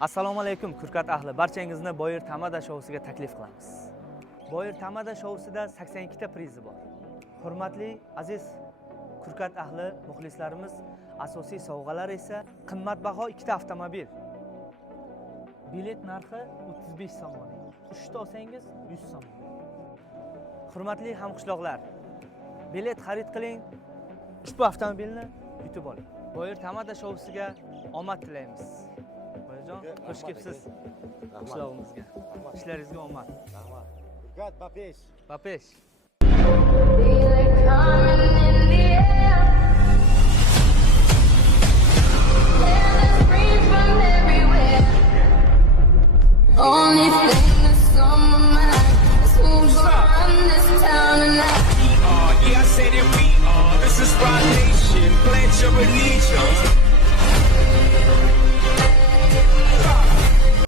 Assalomu alaykum Kurkat ahli. Barchangizni Boyer Tamada shousiga taklif qilamiz. Boyer Tamada shousida 82 ta prizi bor. Hurmatli aziz Kurkat ahli muxlislarimiz, asosiy sovg'alar esa qimmatbaho 2 ta avtomobil. Bilet narxi 35 so'm. 3 ta olsangiz 100 so'm. Hurmatli hamqishloqlar, bilet xarid qiling, ushbu avtomobilni yutib oling. Boyer Tamada shousiga omad tilaymiz. Boyjon, xush kelibsiz qishlog'imizga. Ishlaringizga omad. Rahmat. Kurkat, papesh. Papesh. Feel it coming